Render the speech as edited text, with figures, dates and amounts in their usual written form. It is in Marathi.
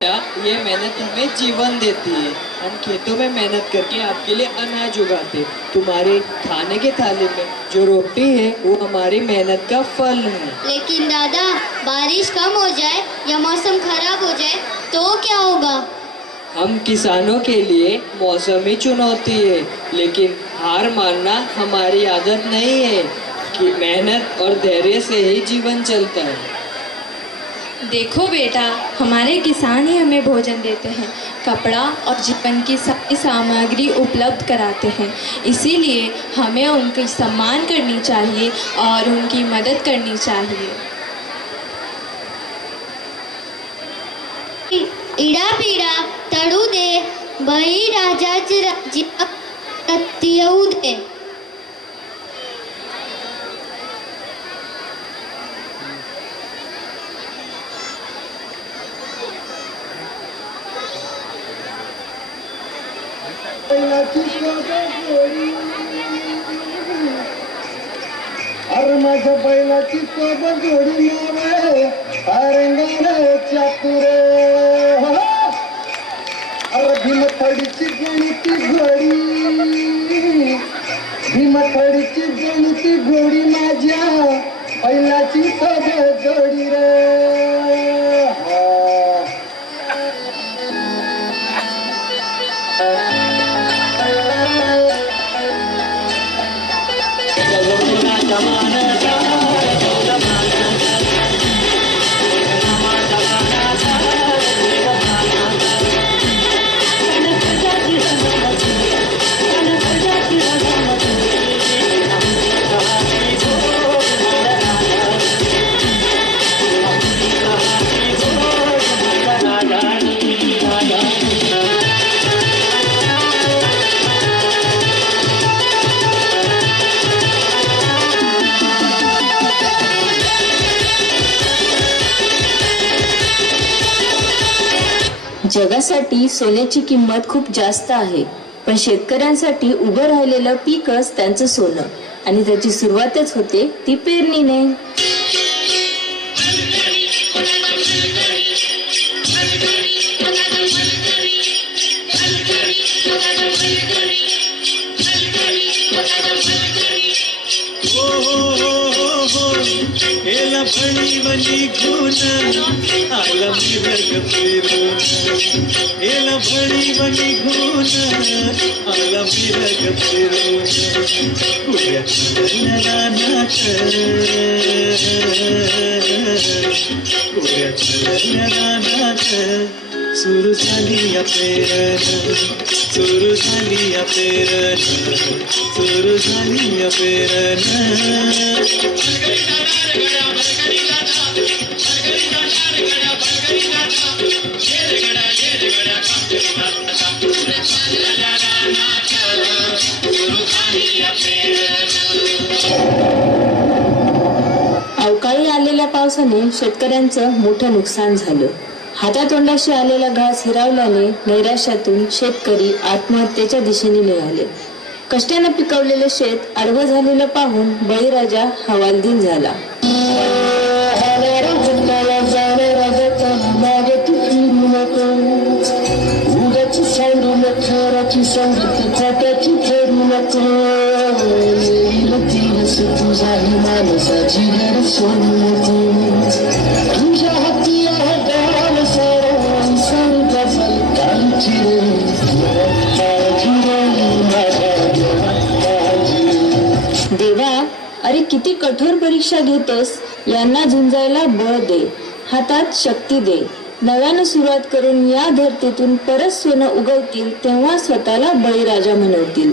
ये मेहनत हमें जीवन देती है। हम खेतों में मेहनत करके आपके लिए अनाज उगाते। तुम्हारे खाने के थाली में जो रोटी है वो हमारी मेहनत का फल है। लेकिन दादा, बारिश कम हो जाए या मौसम खराब हो जाए तो क्या होगा? हम किसानों के लिए मौसम ही चुनौती है, लेकिन हार मानना हमारी आदत नहीं है कि मेहनत और धैर्य से ही जीवन चलता है। देखो बेटा, हमारे किसान ही हमें भोजन देते हैं, कपड़ा और जीवन की सारी सामग्री उपलब्ध कराते हैं। इसीलिए हमें उनकी सम्मान करनी चाहिए और उनकी मदद करनी चाहिए। इडा पीडा तळू दे, बळीराजाचे राज्य सत्य येऊ दे। अरे माझ्या बैलाची सोब जोडी नावे पारंगाने चातुरे। अरे भीमथडीची गणिती घोडी, भीमथडीची गणिती घोडी माझ्या बैलाची सोब जोडी रे। जगासाठी सोन्याची किंमत खूप जास्त आहे, पण शेतकऱ्यांसाठी उभं राहिलेलं पीकच त्यांचं सोनं, आणि त्याची सुरुवातच होते ती पेरणीने। फणी बनी घून आला मिरग फिरून, एला फणी बनी घून आला मिरग फिरून। उड्या चालल्या नाच, उड्या चालल्या नाच, सुरू झाली या पेरण, सुरू झाली या पेरण, सुरू झाली या पेरण। अवकाळी आलेल्या पावसाने शेतकऱ्यांचं मोठं नुकसान झालं। हातातोंडाशी आलेला घास हिरावल्याने नैराश्यातून शेतकरी आत्महत्येच्या दिशेने निघाले। कष्टाने पिकवलेले शेत आडवं झालेलं पाहून बळीराजा हवालदिल झाला। देवा, अरे किती कठोर परीक्षा घेतोस, यांना झुंजायला बळ दे, हातात शक्ती दे। नव्यानं सुरुवात करून या धरतीतून परत सोनं उगवतील तेव्हा स्वतःला बळीराजा म्हणवतील।